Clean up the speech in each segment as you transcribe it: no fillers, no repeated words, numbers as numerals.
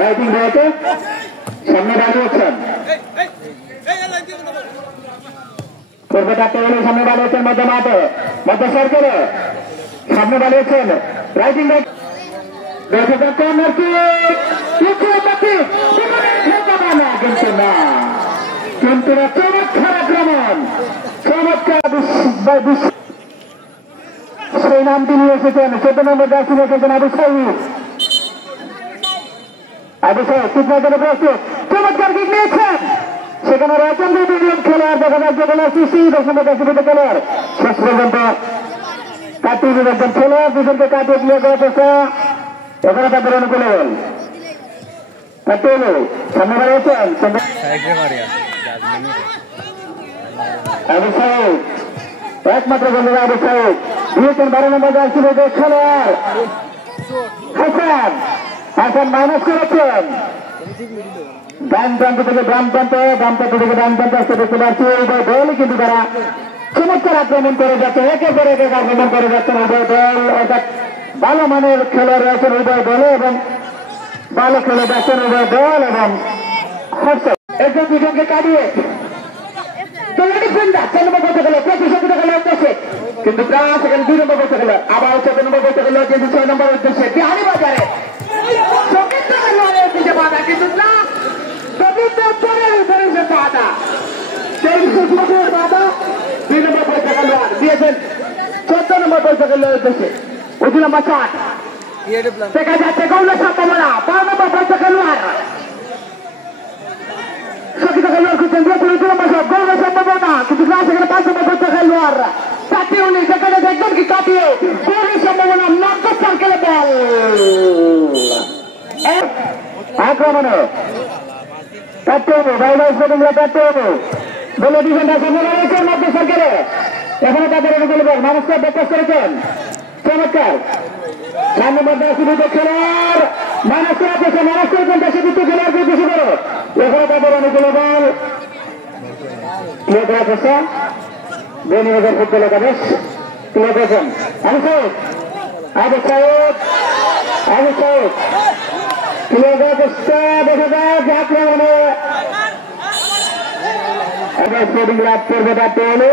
writing হয়েছে সামনে দাঁড়িয়েছেন সামনে দাঁড়িয়েছেন মধ্য মাঠে মধ্য সরকারে সামনে দাঁড়িয়েছেন রাইটিং কিন্তু না কিন্তু না চমৎকার আক্রমণ চমৎকার সেই নামটি নিয়ে এসেছেন 14 নম্বর জার্সি এসেছেন আবু সাইদ কিকমার্কের প্রস্তুত চমৎকার কিক নিয়েছেন সেখানে রয়েছেন দুজন খেলোয়াড় দেখা যাচ্ছে বলার সৃষ্টি 10 নম্বর জার্সি খেলোয়াড় শেষ পর্যন্ত কাটিয়ে একজন খেলোয়াড় দুজনকে কাটিয়ে ক্লিয়ার করার চেষ্টা এখানে তাদের অনুকূলে কাটিয়ে সামনে বাড়িয়েছেন আবু সাইদ একমাত্র বন্ধুরা আবু সাইদ দিয়েছেন 12 নম্বর জার্সি খেলোয়াড় হাসান হাসান মাইনাস করেছেন ডান প্রান্ত থেকে বাম প্রান্ত থেকে ডান প্রান্ত আসতে দেখতে পাচ্ছি উভয় দল কিন্তু তারা চমৎকার আক্রমণ করে যাচ্ছে একের পর এক আক্রমণ করে যাচ্ছেন উভয় দল অর্থাৎ ভালো মানের খেলোয়াড় রয়েছেন উভয় দলে এবং ভালো খেলে যাচ্ছেন উভয় দল এবং একজন দুজনকে কাটিয়ে কিন্তু প্রায় সেখানে 2 নম্বর বসে গেল আবার 14 নম্বর বসে গেল কিন্তু 6 নম্বর উদ্দেশ্যে বিহারি বাজারে বাধা কিন্তু না বাধা সেই বাধা 2 নম্বর পয়সা খেলোয়াড় দিয়েছেন 14 নম্বর পয়সা খেলোয়াড় উদ্দেশ্যে উঠি নম্বর 60 দেখা যাচ্ছে গৌরব সম্ভাবনা 12 নম্বর পয়সা খেলোয়াড় সকিত খেলোয়াড় খুঁজছেন গৌরব সম্ভাবনা কিন্তু সেখানে 5 নম্বর পয়সা খেলোয়াড় কাটিয়ে উনি সেখানে দেখবেন কি কাটিয়ে গৌরব সম্ভাবনা নব্বই সার্কেলে বল আক্রমণে কাটতে হবে কাটতে হবে বলে ডিফেন্ডার সামনে রয়েছেন মধ্য সরকারে এখানে তাদের অনুকূলে মানুষকে ব্যাকপাস করেছেন চমৎকার সামনে মধ্যে আসিতে খেলোয়াড় মানুষ করেছেন মানুষ করেছেন দেশে দ্বিতীয় খেলোয়াড়কে বেশি করো এখানে তাদের অনুকূলে বল ক্লিয়ার করার চেষ্টা বেনিবাজার ফুটবল একাদশ ক্লিয়ার করেছেন আবু সাইদ ক্লিয়ার করার চেষ্টা দেখা যাক আক্রমণে স্পোর্টিং ক্লাব করবে কাটতে হলো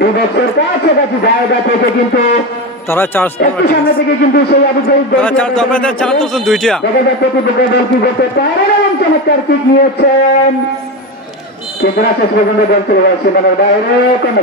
বিভক্তের কাছাকাছি জায়গা থেকে কিন্তু তারা সামনে থেকে কিন্তু সেই আবু সাইদ দুইটা চমৎকার কিক নিয়েছেন কিন্তু শেষ পর্যন্ত বল চলে যাচ্ছে মানে বাইরে কোন